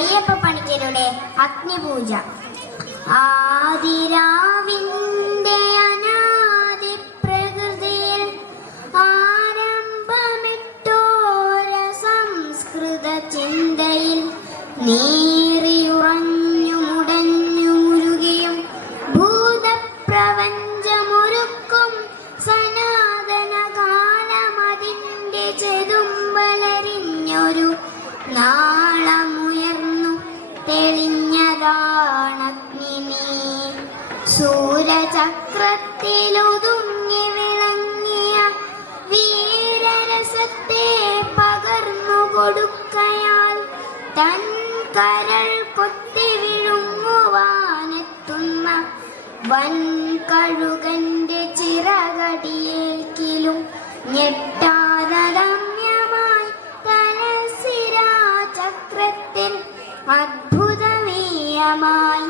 അയ്യപ്പ പണിക്കരുടെ അഗ്നിപൂജ. ആദിരാവിന്റെ അനാദി പ്രകൃതിയിൽ ആരംഭമിട്ടോര സംസ്കൃത ചിന്തയിൽ നീറിയുറഞ്ഞു മുടഞ്ഞു മുരുകിയും ഭൂതപ്രപഞ്ചമൊരുക്കും സനാതന കാലമതിന്റെ ചെതുമ്പലരിഞ്ഞൊരു നാളമുയർന്നു തെളിഞ്ഞതാണഗ്നി. സൂര്യചക്രത്തിലൊതുങ്ങി വിളങ്ങിയ വീരരസത്തെ പകർന്നു കൊടുക്കയാൽ തൻ കരൾ കൊത്തി വിഴുങ്ങുവാനെത്തുന്ന വൻകഴുകന്റെ ചിറകടിയേൽക്കിലും ഞെട്ടാതമ്യമായി തലസിരാചക്രത്തിൽ അദ്ഭുതമീയമായി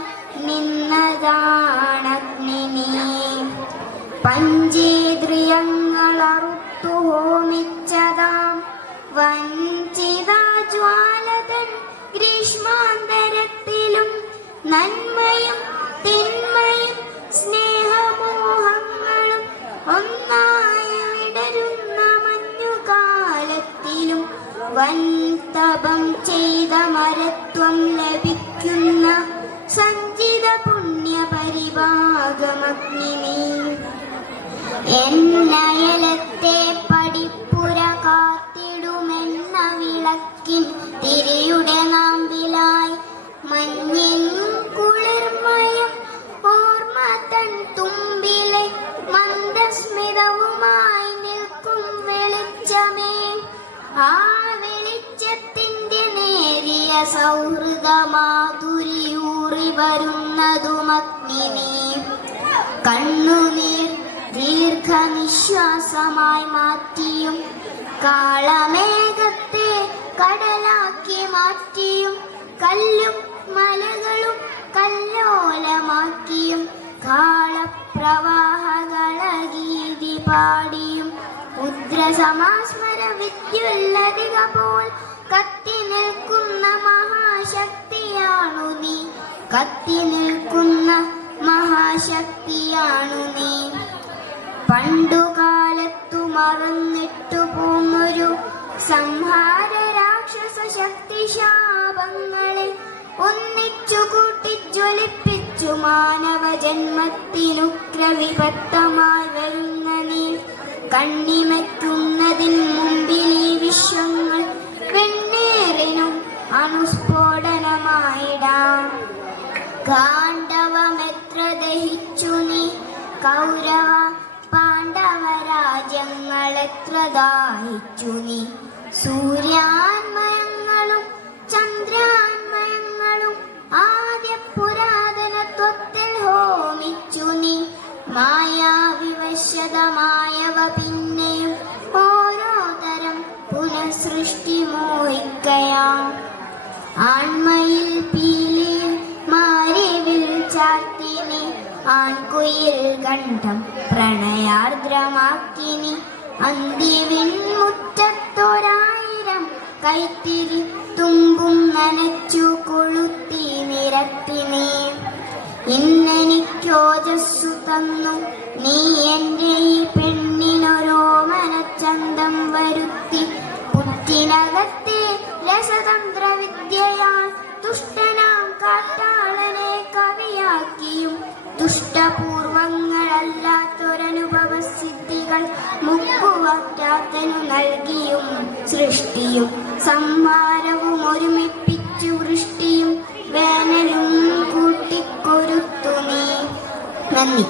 നിന്നതാണഗ്നി. പഞ്ചേന്ദ്രിയങ്ങളറുത്തു ഹോമിച്ചതാം വഞ്ചിതാജ്വാലതൻ ഗ്രീഷ്മാന്തരത്തിലും നന്മയും തിന്മയും സ്നേഹമോഹങ്ങളും ഒന്നായി വിടരുന്ന മഞ്ഞുകാലത്തിലും വൻതപം ചെയ്ത മരത്വം ലഭിക്കുന്ന സഞ്ചിത പുണ്യ പരിഭാഗമഗ്നി. എന്നയലത്തെ പടിപ്പുര കാത്തിടുമെന്ന വിളക്കിൻ തിരിയുടെ നാമ്പിലായി മഞ്ഞിൻ കുളിർമയും ഓർമ്മ തൻ തുമ്പിലെ മന്ദസ്മിതവുമായി നിൽക്കും വെളിച്ചമേ. ആ വെളിച്ചത്തിന്റെ നേരിയ സൗഹൃദമാധുരിയൂറി വരുന്നതുമഗ്നി. കണ്ണുനീർ ദീർഘനിശ്വാസമായി മാറ്റിയും കാളമേഘത്തെ കടലാക്കി മാറ്റിയും കല്ലും മലകളും കല്ലോലമാക്കിയും കാളപ്രവാഹകളഗീതി പാടിയും ഉദ്രസമാസ്മര വിദ്യുല്ലതിക പോൽ കത്തി നിൽക്കുന്ന മഹാശക്തിയാണു നീ. കത്തി നിൽക്കുന്ന മഹാശക്തിയാണു നീ. പണ്ടുകാലത്തു മറന്നിട്ടു പോന്നൊരു സംഹാര രാക്ഷസ ശക്തിശാപങ്ങളെ ഒന്നിച്ചു കൂട്ടി ജ്വലിപ്പിച്ചു മാനവ ജന്മത്തിനുഗ്രവിപത്തമായി വരുന്ന നീ. കണ്ണിമയ്ക്കുന്നതിൻ മുമ്പിൽ ഈ വിശ്വങ്ങൾ വെണ്ണേറിനും അണുസ്ഫോടനമായിടാം. ഗാണ്ഡവമെത്ര ദഹിച്ചു നീ. കൗരവ പാണ്ഡവ രാജ്യങ്ങളെത്ര ദാഹിച്ചു നീ. സൂര്യാന്മയങ്ങളും ചന്ദ്രാന്മയങ്ങളും ആദ്യ പുരാതനത്വത്തിൽ ഹോമിച്ചു നീ. മായാവിവശതമായവ പിന്നെയും ഓരോ തരം പുനഃസൃഷ്ടി മോഹിക്കയാം. ആൺമയിൽ പീലിയിൽ മാരിവിൽ ചാർത്തിനി. ആൺകുയിൽ കണ്ഠം പ്രണയാർദ്രമാക്കിനി. അന്തിവിൻമുറ്റത്തൊരായിരം കൈത്തിരി തുമ്പും നനച്ചു കൊളുത്തി നിരത്തിനി. ഇന്നെനിക്കോജസ്സു തന്നു നീ എൻ്റെ ഈ പെണ്ണിനൊരോമനച്ചന്തം വരുത്തി. പുറ്റിനകത്തെ രസതന്ത്ര വിദ്യയാൽ ദുഷ്ടനാം കാട്ടാളനെ കവിയാക്കിയും ദുഷ്ടപൂർവങ്ങളല്ലാത്തൊരനുഭവ സിദ്ധികൾ മുക്കുവറ്റാത്തനു നൽകിയും സൃഷ്ടിയും സംഹാരവും ഒരുമിപ്പിച്ചു വൃഷ്ടിയും വേനലും കൂട്ടിക്കൊരുത്തു നീ. നന്ദി.